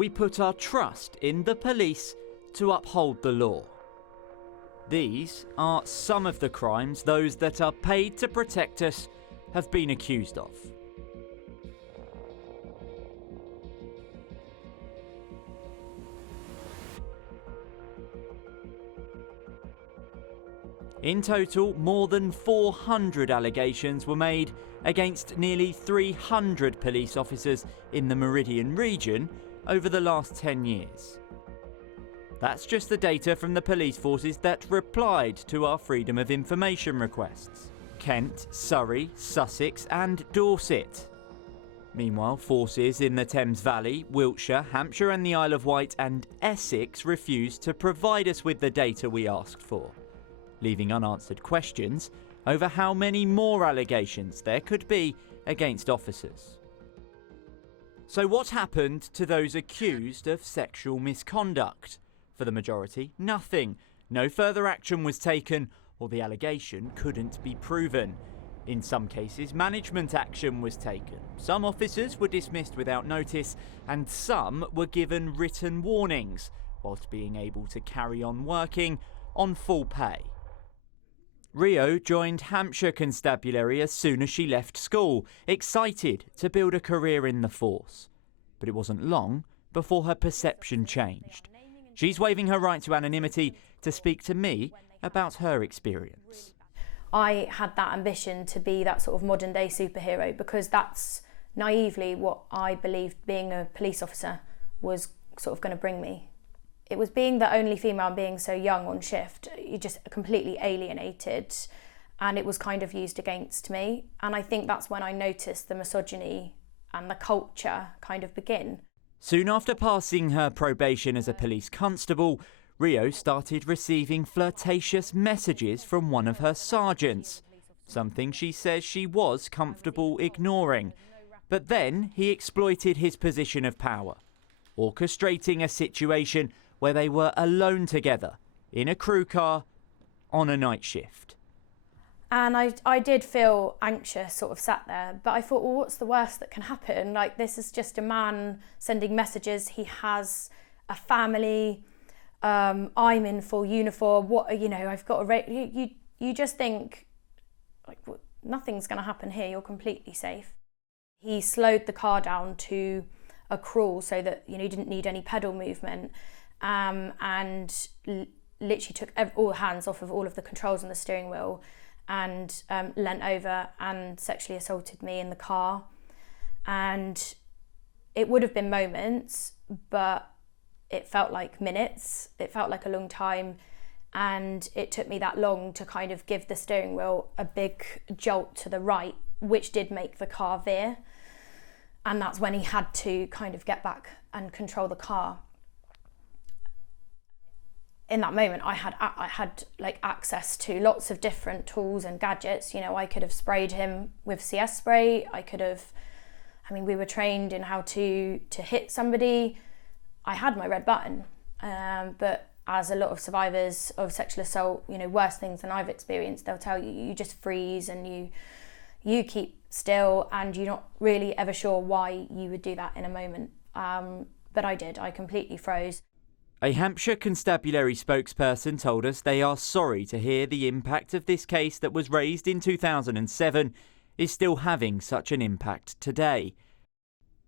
we put our trust in the police to uphold the law. These are some of the crimes those that are paid to protect us have been accused of. In total, more than 400 allegations were made against nearly 300 police officers in the Meridian region over the last 10 years. That's just the data from the police forces that replied to our Freedom of Information requests: Kent, Surrey, Sussex and Dorset. Meanwhile, forces in the Thames Valley, Wiltshire, Hampshire and the Isle of Wight and Essex refused to provide us with the data we asked for, leaving unanswered questions over how many more allegations there could be against officers. So what happened to those accused of sexual misconduct? For the majority, nothing. No further action was taken, or the allegation couldn't be proven. In some cases, management action was taken. Some officers were dismissed without notice, and some were given written warnings, whilst being able to carry on working on full pay. Rio joined Hampshire Constabulary as soon as she left school, excited to build a career in the force. But it wasn't long before her perception changed. She's waiving her right to anonymity to speak to me about her experience. I had that ambition to be that sort of modern day superhero because that's naively what I believed being a police officer was sort of going to bring me. It was being the only female and being so young on shift, you just completely alienated, and it was kind of used against me. And I think that's when I noticed the misogyny and the culture kind of begin. Soon after passing her probation as a police constable, Rio started receiving flirtatious messages from one of her sergeants, something she says she was comfortable ignoring. But then he exploited his position of power, orchestrating a situation where they were alone together in a crew car on a night shift. And I did feel anxious, sort of sat there, but I thought, well, what's the worst that can happen? Like, this is just a man sending messages. He has a family. I'm in full uniform. What, you know, I've got a you just think, like, nothing's going to happen here. You're completely safe. He slowed the car down to a crawl so that, you know, you didn't need any pedal movement. And literally took all hands off of all of the controls on the steering wheel and leant over and sexually assaulted me in the car. And it would have been moments, but it felt like minutes. It felt like a long time, and it took me that long to kind of give the steering wheel a big jolt to the right, which did make the car veer. And that's when he had to kind of get back and control the car. In that moment, I had like access to lots of different tools and gadgets. You know, I could have sprayed him with CS spray. We were trained in how to hit somebody. I had my red button, but as a lot of survivors of sexual assault, you know, worse things than I've experienced, they'll tell you, you just freeze and you keep still, and you're not really ever sure why you would do that in a moment. But I did. I completely froze. A Hampshire Constabulary spokesperson told us they are sorry to hear the impact of this case that was raised in 2007 is still having such an impact today.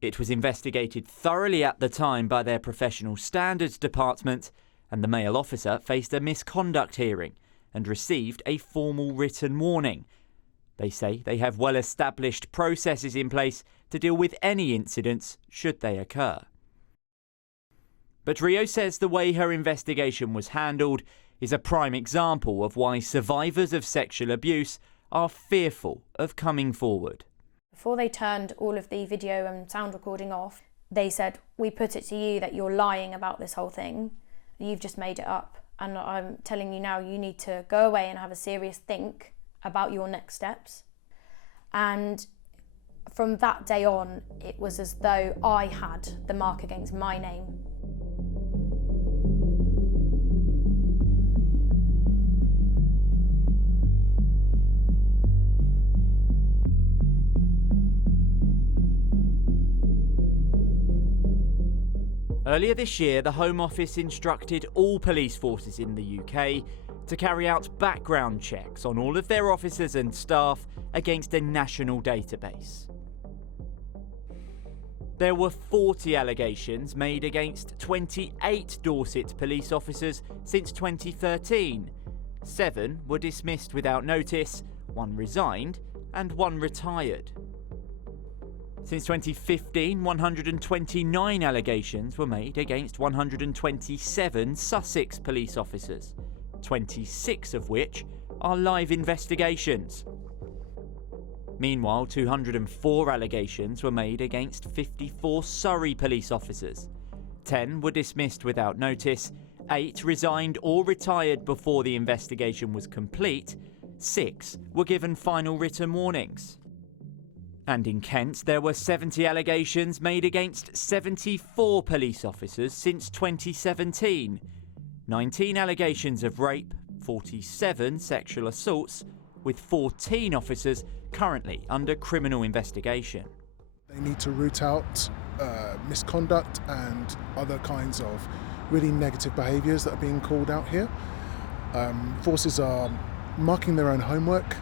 It was investigated thoroughly at the time by their Professional Standards Department, and the male officer faced a misconduct hearing and received a formal written warning. They say they have well-established processes in place to deal with any incidents should they occur. But Rio says the way her investigation was handled is a prime example of why survivors of sexual abuse are fearful of coming forward. Before they turned all of the video and sound recording off, they said, "We put it to you that you're lying about this whole thing. You've just made it up. And I'm telling you now, you need to go away and have a serious think about your next steps." And from that day on, it was as though I had the mark against my name. Earlier this year, the Home Office instructed all police forces in the UK to carry out background checks on all of their officers and staff against a national database. There were 40 allegations made against 28 Dorset police officers since 2013. 7 were dismissed without notice, 1 resigned, and 1 retired. Since 2015, 129 allegations were made against 127 Sussex police officers, 26 of which are live investigations. Meanwhile, 204 allegations were made against 54 Surrey police officers. 10 were dismissed without notice, 8 resigned or retired before the investigation was complete, 6 were given final written warnings. And in Kent, there were 70 allegations made against 74 police officers since 2017. 19 allegations of rape, 47 sexual assaults, with 14 officers currently under criminal investigation. They need to root out misconduct and other kinds of really negative behaviours that are being called out here. Forces are marking their own homework,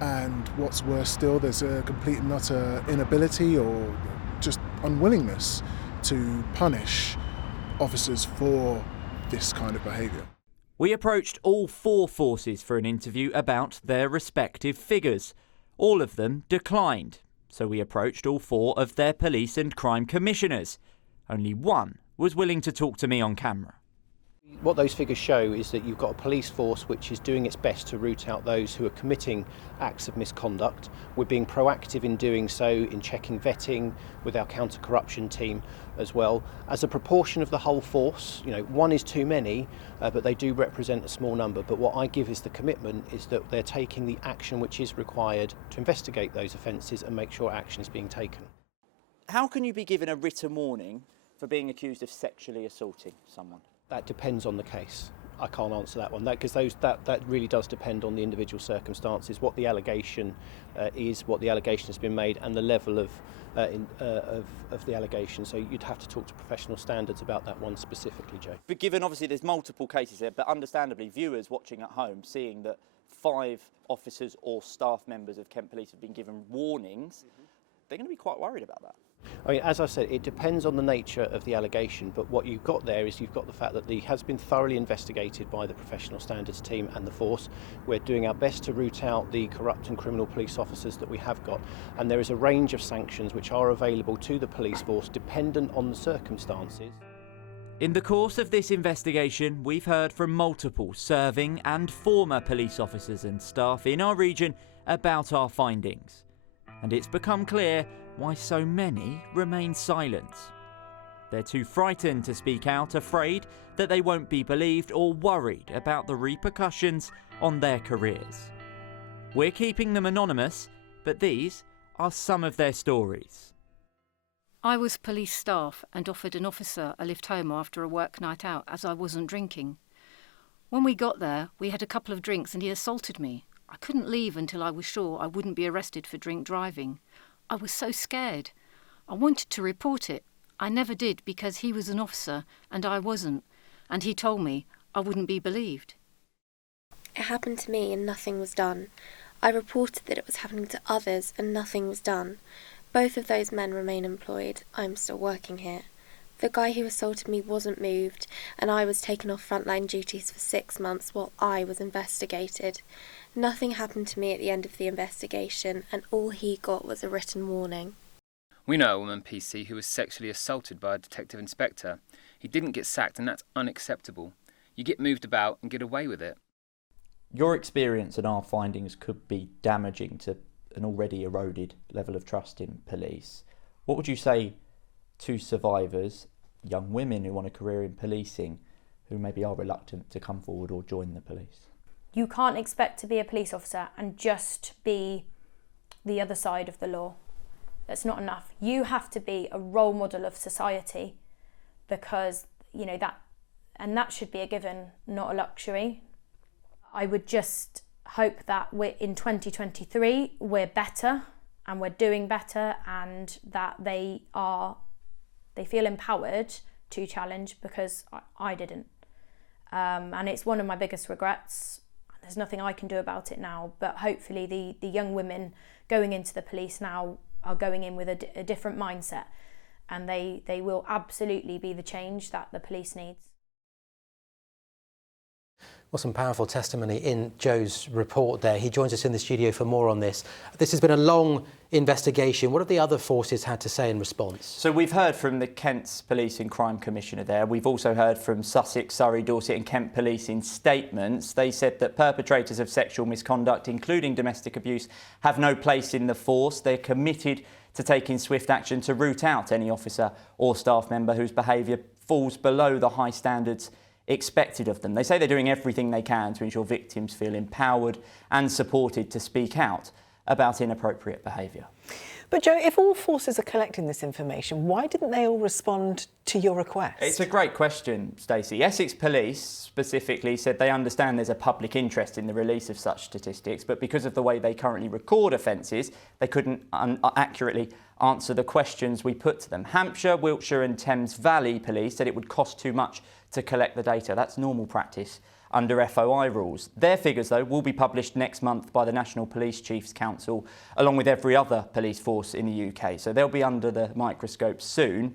and what's worse still, there's a complete and utter inability or just unwillingness to punish officers for this kind of behaviour. We approached all 4 forces for an interview about their respective figures. All of them declined, so we approached all 4 of their police and crime commissioners. Only 1 was willing to talk to me on camera. What those figures show is that you've got a police force which is doing its best to root out those who are committing acts of misconduct. We're being proactive in doing so, in checking vetting with our counter-corruption team as well. As a proportion of the whole force, 1 is too many, but they do represent a small number. But what I give is the commitment is that they're taking the action which is required to investigate those offences and make sure action is being taken. How can you be given a written warning for being accused of sexually assaulting someone? That depends on the case. I can't answer that one, because that really does depend on the individual circumstances, what the allegation is, what the allegation has been made, and the level of the allegation. So you'd have to talk to professional standards about that one specifically, Joe. But given obviously there's multiple cases here, but understandably viewers watching at home seeing that 5 officers or staff members of Kent Police have been given warnings, they're going to be quite worried about that. I mean, as I said, it depends on the nature of the allegation, but what you've got there is you've got the fact that it has been thoroughly investigated by the professional standards team and the force. We're doing our best to root out the corrupt and criminal police officers that we have got, and there is a range of sanctions which are available to the police force dependent on the circumstances. In the course of this investigation, we've heard from multiple serving and former police officers and staff in our region about our findings. And it's become clear why so many remain silent. They're too frightened to speak out, afraid that they won't be believed or worried about the repercussions on their careers. We're keeping them anonymous, but these are some of their stories. I was police staff and offered an officer a lift home after a work night out as I wasn't drinking. When we got there, we had a couple of drinks and he assaulted me. I couldn't leave until I was sure I wouldn't be arrested for drink driving. I was so scared. I wanted to report it. I never did because he was an officer and I wasn't, and he told me I wouldn't be believed. It happened to me and nothing was done. I reported that it was happening to others and nothing was done. Both of those men remain employed. I'm still working here. The guy who assaulted me wasn't moved, and I was taken off frontline duties for 6 months while I was investigated. Nothing happened to me at the end of the investigation, and all he got was a written warning. We know a woman, PC, who was sexually assaulted by a detective inspector. He didn't get sacked, and that's unacceptable. You get moved about and get away with it. Your experience and our findings could be damaging to an already eroded level of trust in police. What would you say to survivors, young women who want a career in policing, who maybe are reluctant to come forward or join the police? You can't expect to be a police officer and just be the other side of the law. That's not enough. You have to be a role model of society, because that should be a given, not a luxury. I would just hope that in 2023 we're better and we're doing better, and that they feel empowered to challenge because I didn't. And it's one of my biggest regrets. There's nothing I can do about it now, but hopefully the young women going into the police now are going in with a different mindset, and they will absolutely be the change that the police needs. Well, some powerful testimony in Joe's report there. He joins us in the studio for more on this. This has been a long investigation. What have the other forces had to say in response? So we've heard from the Kent's Police and Crime Commissioner there. We've also heard from Sussex, Surrey, Dorset and Kent Police in statements. They said that perpetrators of sexual misconduct, including domestic abuse, have no place in the force. They're committed to taking swift action to root out any officer or staff member whose behaviour falls below the high standards expected of them. They say they're doing everything they can to ensure victims feel empowered and supported to speak out about inappropriate behaviour. But Joe, if all forces are collecting this information, why didn't they all respond to your request? It's a great question, Stacey. Essex Police specifically said they understand there's a public interest in the release of such statistics, but because of the way they currently record offences, they couldn't accurately answer the questions we put to them. Hampshire, Wiltshire and Thames Valley Police said it would cost too much to collect the data. That's normal practice under FOI rules. Their figures, though, will be published next month by the National Police Chiefs Council, along with every other police force in the UK. So they'll be under the microscope soon.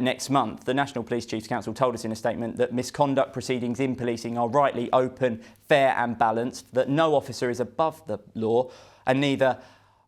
Next month, the National Police Chiefs Council told us in a statement that misconduct proceedings in policing are rightly open, fair and balanced, that no officer is above the law and neither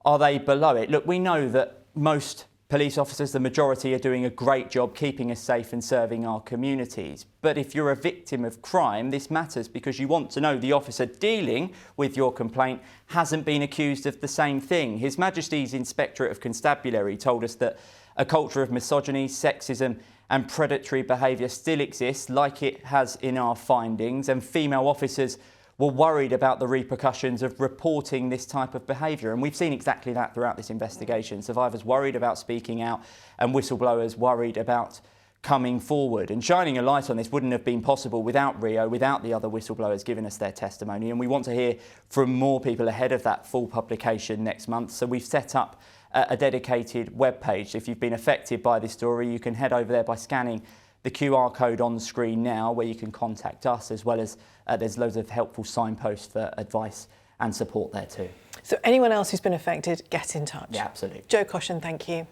are they below it. Look, we know that most police officers, the majority, are doing a great job keeping us safe and serving our communities. But if you're a victim of crime, this matters because you want to know the officer dealing with your complaint hasn't been accused of the same thing. His Majesty's Inspectorate of Constabulary told us that a culture of misogyny, sexism and predatory behaviour still exists, like it has in our findings, and female officers were worried about the repercussions of reporting this type of behaviour. And we've seen exactly that throughout this investigation. Survivors worried about speaking out and whistleblowers worried about coming forward. And shining a light on this wouldn't have been possible without Rio, without the other whistleblowers giving us their testimony. And we want to hear from more people ahead of that full publication next month. So we've set up a dedicated webpage. If you've been affected by this story, you can head over there by scanning the QR code on screen now, where you can contact us, as well as there's loads of helpful signposts for advice and support there too. So anyone else who's been affected, get in touch. Yeah, absolutely. Joe Caution, thank you.